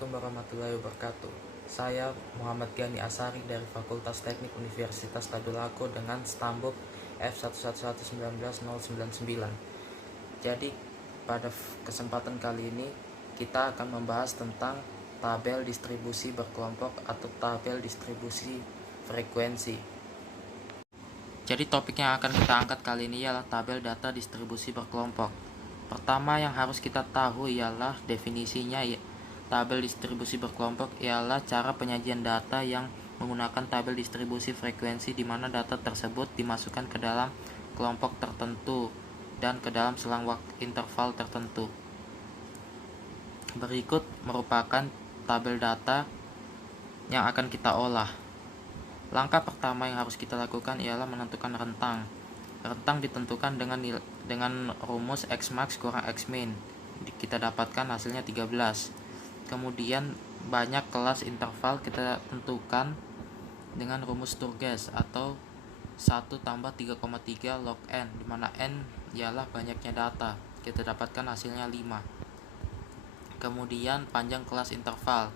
Assalamualaikum warahmatullahi wabarakatuh. Saya Muhammad Gani Asari dari Fakultas Teknik Universitas Tadulako dengan stambuk F11111999. Jadi pada kesempatan kali ini kita akan membahas tentang tabel distribusi berkelompok atau tabel distribusi frekuensi. Jadi topik yang akan kita angkat kali ini ialah tabel data distribusi berkelompok. Pertama yang harus kita tahu ialah definisinya. Tabel distribusi berkelompok ialah cara penyajian data yang menggunakan tabel distribusi frekuensi di mana data tersebut dimasukkan ke dalam kelompok tertentu dan ke dalam selang waktu interval tertentu. Berikut merupakan tabel data yang akan kita olah. Langkah pertama yang harus kita lakukan ialah menentukan rentang. Rentang ditentukan dengan rumus Xmax kurang Xmin. Kita dapatkan hasilnya 13. Kemudian banyak kelas interval kita tentukan dengan rumus Sturges atau 1 tambah 3,3 log n, di mana n ialah banyaknya data. Kita dapatkan hasilnya 5. Kemudian panjang kelas interval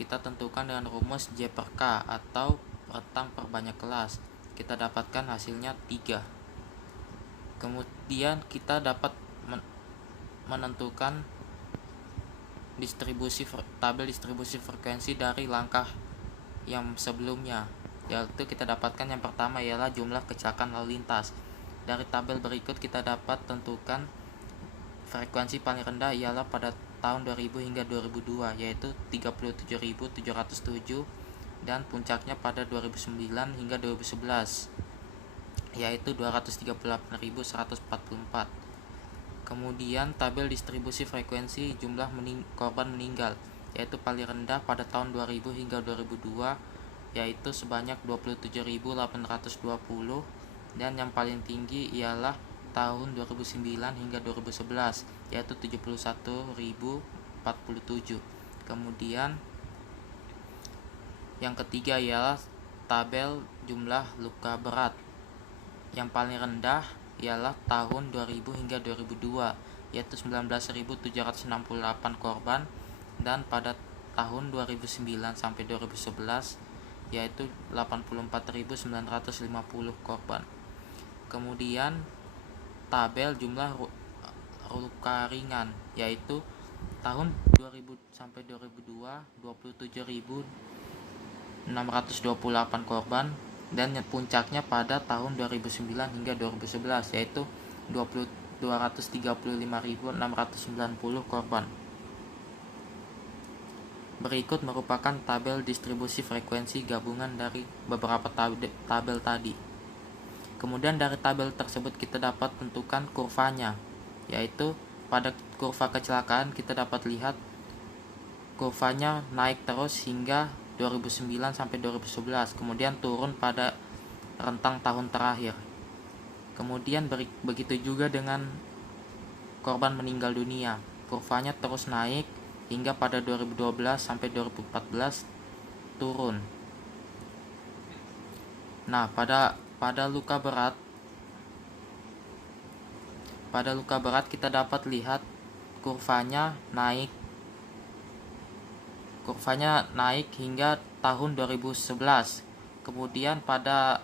kita tentukan dengan rumus J per K atau rentang per banyak kelas. Kita dapatkan hasilnya 3. Kemudian kita dapat menentukan tabel distribusi frekuensi dari langkah yang sebelumnya, yaitu kita dapatkan yang pertama ialah jumlah kecelakaan lalu lintas. Dari tabel berikut kita dapat tentukan frekuensi paling rendah ialah pada tahun 2000 hingga 2002, yaitu 37.707, dan puncaknya pada 2009 hingga 2011, yaitu 238.144. Kemudian tabel distribusi frekuensi jumlah korban meninggal, yaitu paling rendah pada tahun 2000 hingga 2002, yaitu sebanyak 27.820, dan yang paling tinggi ialah tahun 2009 hingga 2011, yaitu 71.047. Kemudian yang ketiga ialah tabel jumlah luka berat. Yang paling rendah ialah tahun 2000 hingga 2002, yaitu 19.768 korban, dan pada tahun 2009 sampai 2011 yaitu 84.950 korban. Kemudian tabel jumlah luka ringan, yaitu tahun 2000 sampai 2002 27.628 korban, dan puncaknya pada tahun 2009 hingga 2011 yaitu 235.690 korban. Berikut merupakan tabel distribusi frekuensi gabungan dari beberapa tabel tadi. Kemudian dari tabel tersebut kita dapat tentukan kurvanya, yaitu pada kurva kecelakaan kita dapat lihat kurvanya naik terus hingga 2009 sampai 2011, kemudian turun pada rentang tahun terakhir. Kemudian begitu juga dengan korban meninggal dunia, kurvanya terus naik hingga pada 2012 sampai 2014 turun. Nah, pada luka berat kita dapat lihat kurvanya naik hingga tahun 2011. Kemudian pada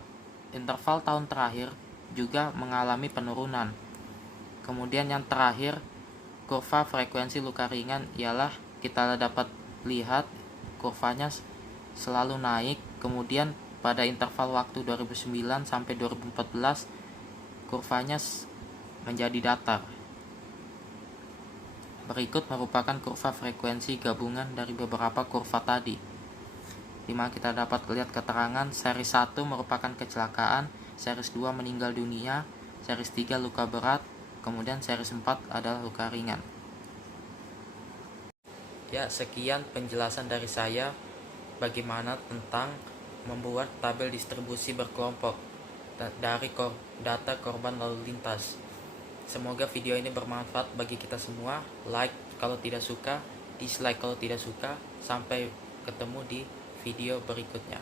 interval tahun terakhir juga mengalami penurunan. Kemudian yang terakhir, kurva frekuensi luka ringan ialah kita dapat lihat kurvanya selalu naik. Kemudian pada interval waktu 2009 sampai 2014 kurvanya menjadi datar. Berikut merupakan kurva frekuensi gabungan dari beberapa kurva tadi, di mana kita dapat lihat keterangan seri 1 merupakan kecelakaan, seri 2 meninggal dunia, seri 3 luka berat, kemudian seri 4 adalah luka ringan. Ya, sekian penjelasan dari saya bagaimana tentang membuat tabel distribusi berkelompok dari data korban lalu lintas. Semoga video ini bermanfaat bagi kita semua. Like kalau tidak suka, dislike kalau tidak suka. Sampai ketemu di video berikutnya.